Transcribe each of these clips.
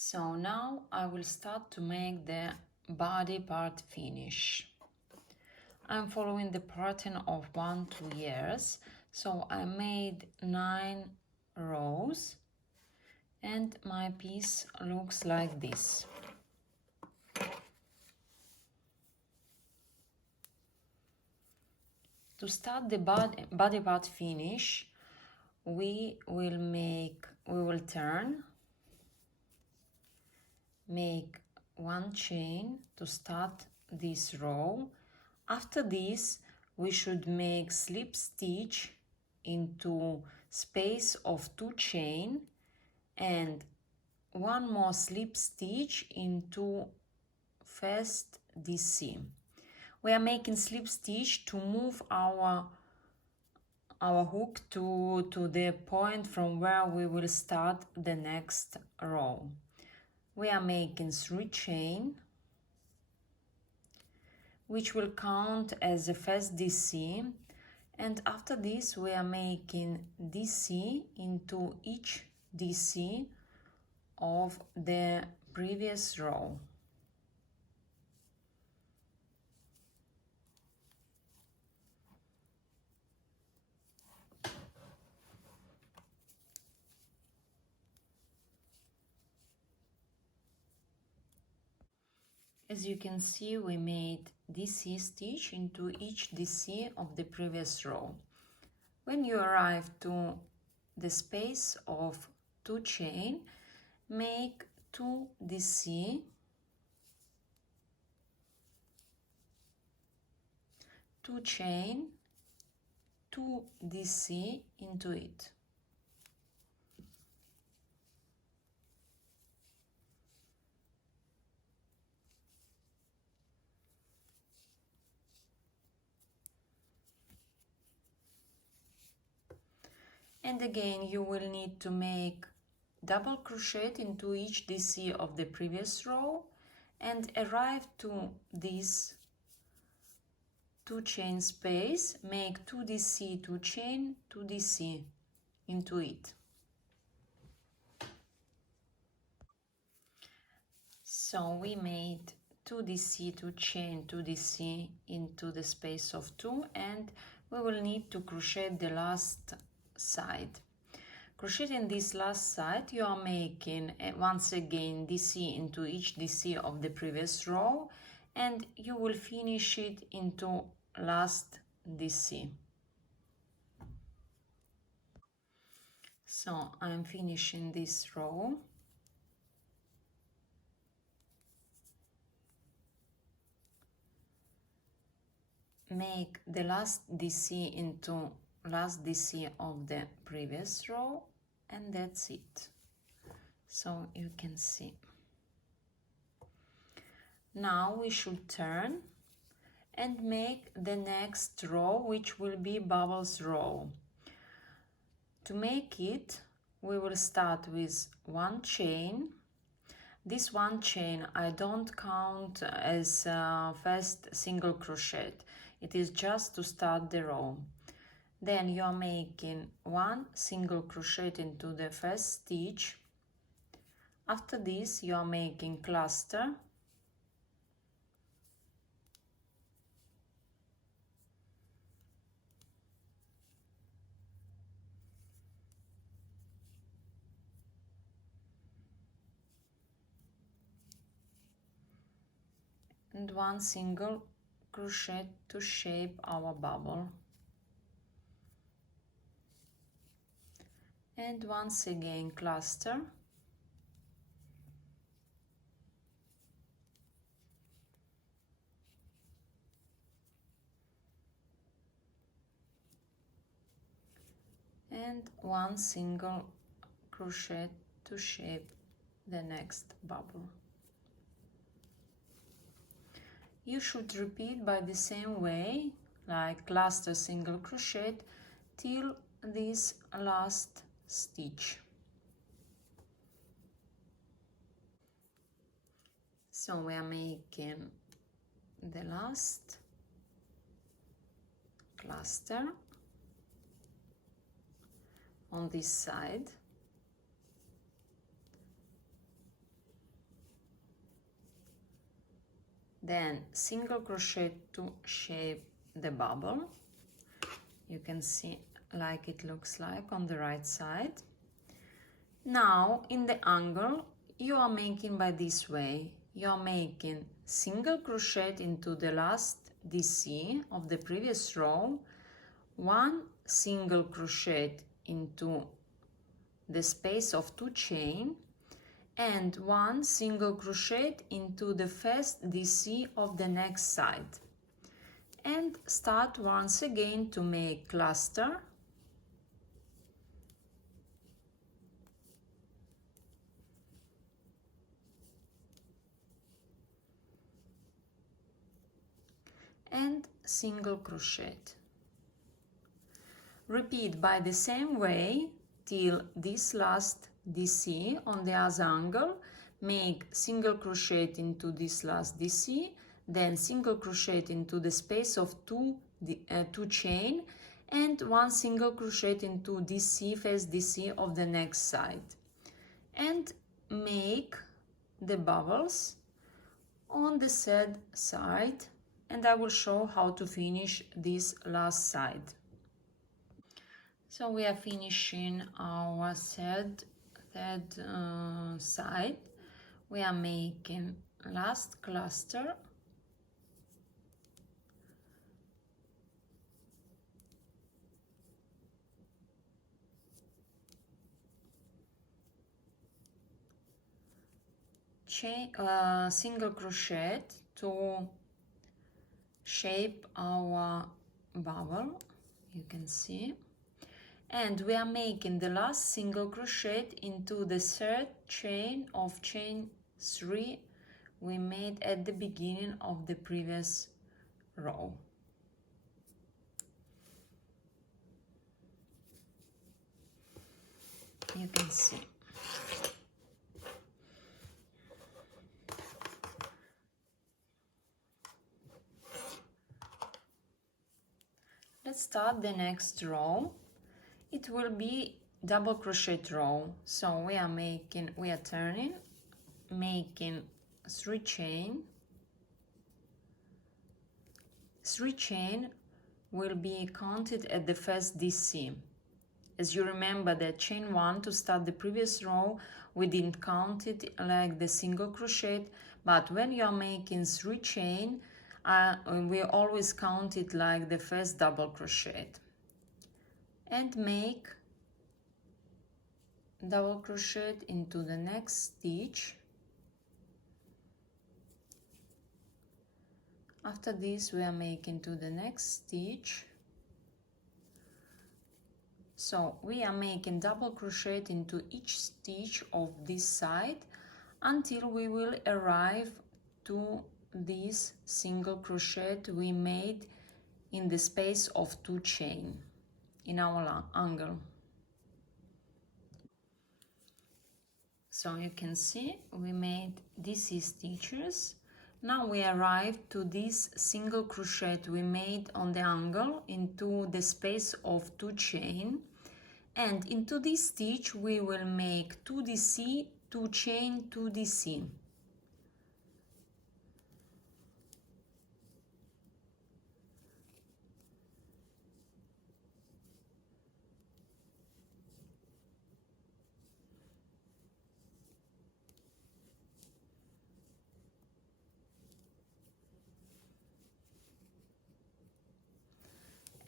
So now I will start to make the body part finish. I'm following the pattern of 1-2 years, so I made 9 rows and my piece looks like this. To start the body part finish, we will turn, make one chain to start this row. After this, we should make slip stitch into space of 2 chain and one more slip stitch into first DC. We are making slip stitch to move our hook to the point from where we will start the next row. We are making 3 chain, which will count as the first DC, and after this we are making DC into each DC of the previous row. As you can see, we made DC stitch into each DC of the previous row. When you arrive to the space of 2 chain, make 2 DC, 2 chain, 2 DC into it. And again, you will need to make double crochet into each DC of the previous row and arrive to this 2 chain space, make 2 DC, 2 chain, 2 DC into it. So we made 2 DC, 2 chain, 2 DC into the space of 2, and we will need to crochet the last side. Crocheting this last side, you are making once again DC into each DC of the previous row, and you will finish it into last DC. So I'm finishing this row. Make the last DC into last DC of the previous row, and that's it. So you can see. Now we should turn and make the next row, which will be bubbles row. To make it, we will start with 1 chain. This 1 chain I don't count as first single crochet. It is just to start the row. Then you are making 1 single crochet into the first stitch. After this you are making cluster, and 1 single crochet to shape our bubble. And once again cluster, and 1 single crochet to shape the next bubble. You should repeat by the same way, like cluster, single crochet, till this last stitch. So we are making the last cluster on this side, then single crochet to shape the bubble. You can see like it looks like on the right side. Now in the angle you are making by this way. You are making single crochet into the last DC of the previous row, one single crochet into the space of 2 chain, and one single crochet into the first DC of the next side, and start once again to make cluster. And single crochet. Repeat by the same way till this last DC on the other angle. Make single crochet into this last DC, then single crochet into the space of two chain, and one single crochet into DC, first DC of the next side, and make the bubbles on the third side, and I will show how to finish this last side. So we are finishing our third side. We are making last cluster, chain, single crochet to shape our bubble, you can see, and we are making the last single crochet into the third chain of chain 3 we made at the beginning of the previous row. You can see. Let's start the next row. It will be double crochet row. So we are turning, making 3 chain. 3 chain will be counted at the first DC. As you remember that chain 1 to start the previous row, we didn't count it like the single crochet, but when you are making 3 chain, we always count it like the first double crochet, and make double crochet into the next stitch. After this we are making to the next stitch. So we are making double crochet into each stitch of this side until we will arrive to this single crochet we made in the space of 2 chain in our angle. So you can see we made DC stitches. Now we arrive to this single crochet we made on the angle into the space of 2 chain, and into this stitch we will make 2 DC, 2 chain, 2 DC.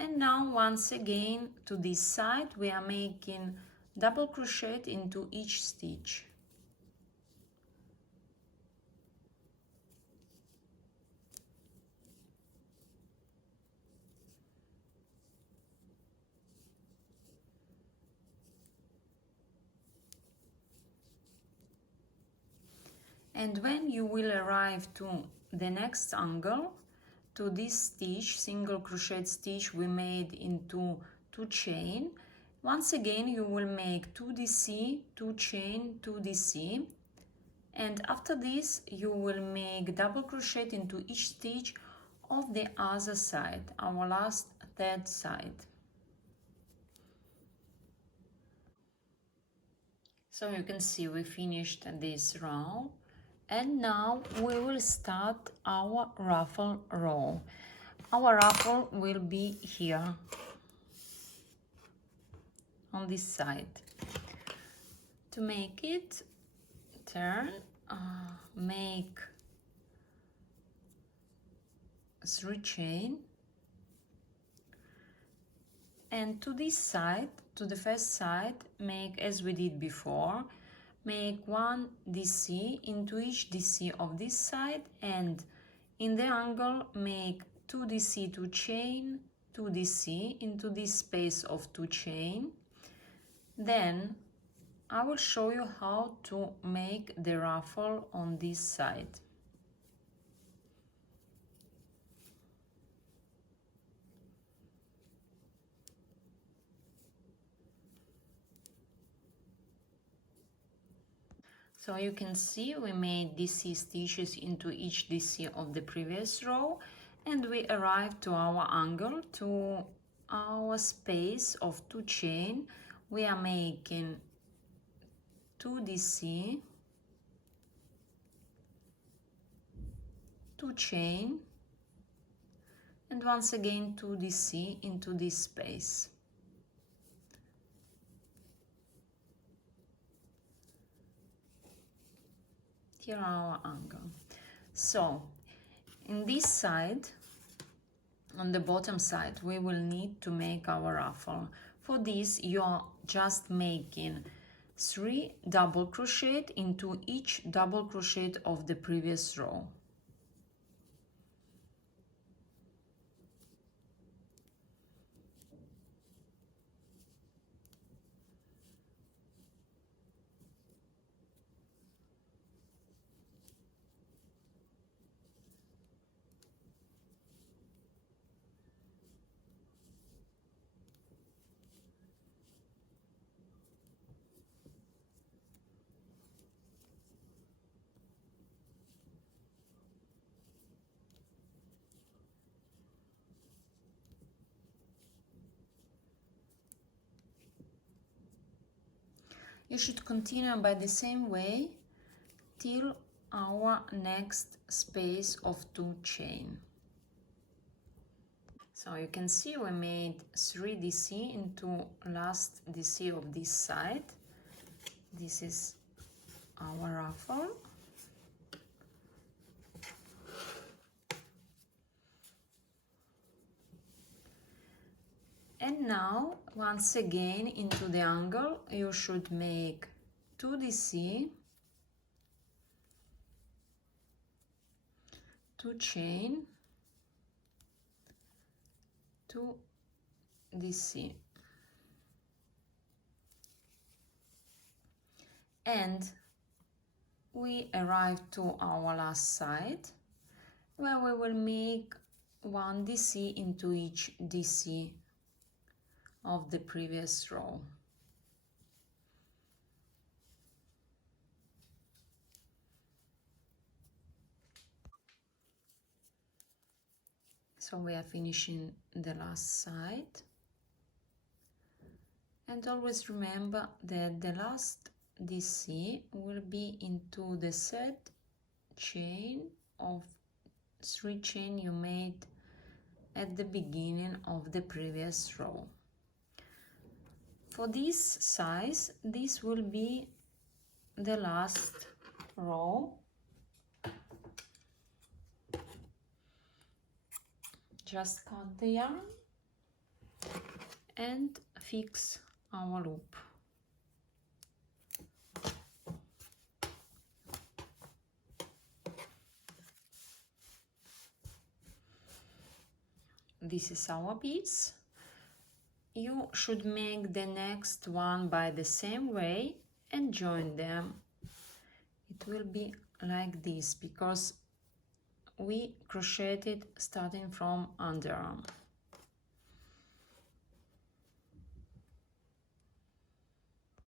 And now once again to this side we are making double crochet into each stitch. And when you will arrive to the next angle, to this stitch, single crochet stitch we made into 2 chain, once again you will make 2 DC, 2 chain, 2 DC, and after this you will make double crochet into each stitch of the other side, our last third side. So you can see we finished this row, And now we will start our ruffle row. Our ruffle will be here on this side. To make it, turn, make 3 chain, and to this side, to the first side, make as we did before, make 1 DC into each DC of this side, and in the angle make 2 DC 2 chain, 2 DC into this space of 2 chain. Then I will show you how to make the ruffle on this side. So you can see we made DC stitches into each DC of the previous row, and we arrived to our angle, to our space of 2 chain. We are making 2 DC, 2 chain, and once again 2 DC into this space. Here our angle. So in this side, on the bottom side, we will need to make our ruffle. For this you are just making 3 double crochet into each double crochet of the previous row. You should continue by the same way till our next space of 2 chain. So you can see we made 3 DC into last DC of this side. This is our ruffle. And now, once again, into the angle, you should make 2 DC, 2 chain, 2 DC. And we arrive to our last side, where we will make 1 DC into each DC of the previous row. So we are finishing the last side, and always remember that the last DC will be into the third chain of 3 chain you made at the beginning of the previous row. For this size, this will be the last row. Just cut the yarn and fix our loop. This is our piece. You should make the next one by the same way and join them. It will be like this because we crocheted starting from underarm.